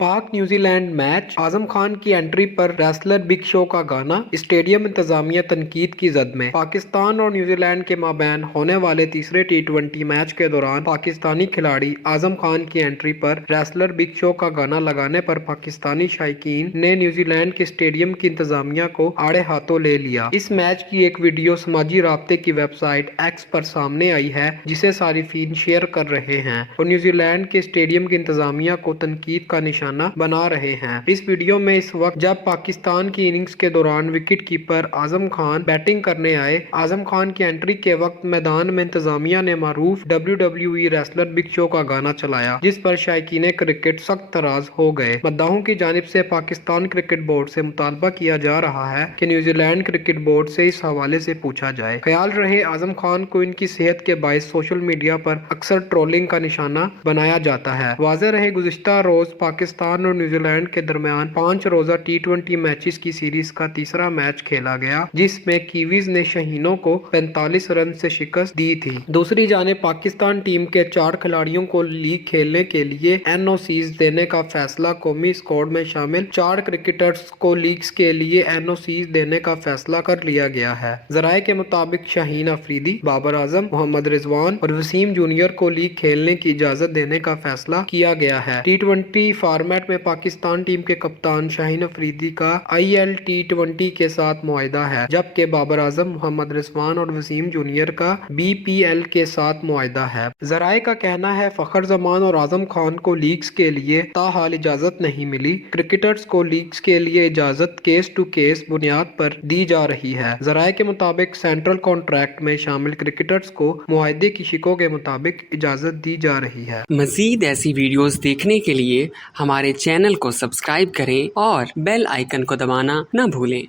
पाक New Zealand match, Azam Khan की entry पर रेसलर बिग शो का गाना, स्टेडियम इंतजामिया तनकीद की जद में। पाकिस्तान और न्यूजीलैंड के माबैन होने वाले तीसरे T20 मैच के दौरान पाकिस्तानी खिलाड़ी आजम खान की एंट्री पर रेसलर बिग शो का गाना लगाने पर पाकिस्तानी शायकीन ने न्यूजीलैंड के स्टेडियम की इंतजामिया को आड़े हाथों ले लिया। इस मैच की एक वीडियो समाजी राब्ते की वेबसाइट एक्स पर सामने आई है, जिसे सारिफीन शेयर कर रहे हैं और न्यूजीलैंड के स्टेडियम की इंतजामिया को तनकीद का निशाना बना रहे हैं। इस वीडियो में इस वक्त जब पाकिस्तान की इनिंग्स के दौरान wicket keeper Azam Khan batting करने आए, आजम खान की एंट्री के वक्त मैदान में इंतजामिया ने मारूफ WWE रेसलर बिग शो का गाना चलाया, जिस पर शायकीन क्रिकेट सख्त नाराज हो गए। मद्दाहों की जानिब से पाकिस्तान क्रिकेट बोर्ड से मुतालबा किया जा रहा है कि न्यूजीलैंड क्रिकेट बोर्ड से इस हवाले से पूछा जाए। ख्याल रहे आजम खान को इनकी सेहत के बायस सोशल मीडिया पर अक्सर ट्रोलिंग का निशाना बनाया जाता है। वाज़ेह रहे गुज़िश्ता रोज पाकिस्तान और न्यूजीलैंड के दरमियान 5 रोजा T20 मैचेस की सीरीज का तीसरा मैच खेला गया, जिसमें कीवीज ने शहीनों को 45 रन से शिकस्त दी थी। दूसरी जानिब पाकिस्तान टीम के 4 खिलाड़ियों को लीग खेलने के लिए NOCs देने का फैसला, कौमी स्क्वाड में शामिल 4 क्रिकेटर्स को लीग्स के लिए NOCs देने का फैसला कर लिया गया है। ज़राए के मुताबिक शाहीन अफरीदी, बाबर आजम, मोहम्मद रिजवान और वसीम जूनियर को लीग खेलने की इजाजत देने का फैसला किया गया है। T20 फॉर्मेट में पाकिस्तान टीम के कप्तान शाहीन अफरीदी का ILT20 के साथ मुआहिदा है, जबकि बाबर आजम, मोहम्मद रिजवान और वसीम जूनियर का BPL के साथ मुआहिदा है। ज़राए का कहना है फखर जमान और आजम खान को लीग्स के लिए ताहाल इजाजत नहीं मिली। क्रिकेटर्स को लीग्स के लिए इजाजत केस टू केस बुनियाद पर दी जा रही है। ज़राए के मुताबिक सेंट्रल कॉन्ट्रैक्ट में शामिल क्रिकेटर्स को मुआहिदे की शिकों के मुताबिक इजाजत दी जा रही है। मज़ीद ऐसी वीडियोस देखने के लिए हमारे चैनल को सब्सक्राइब करें और बेल आइकन को दबाना न भूलें।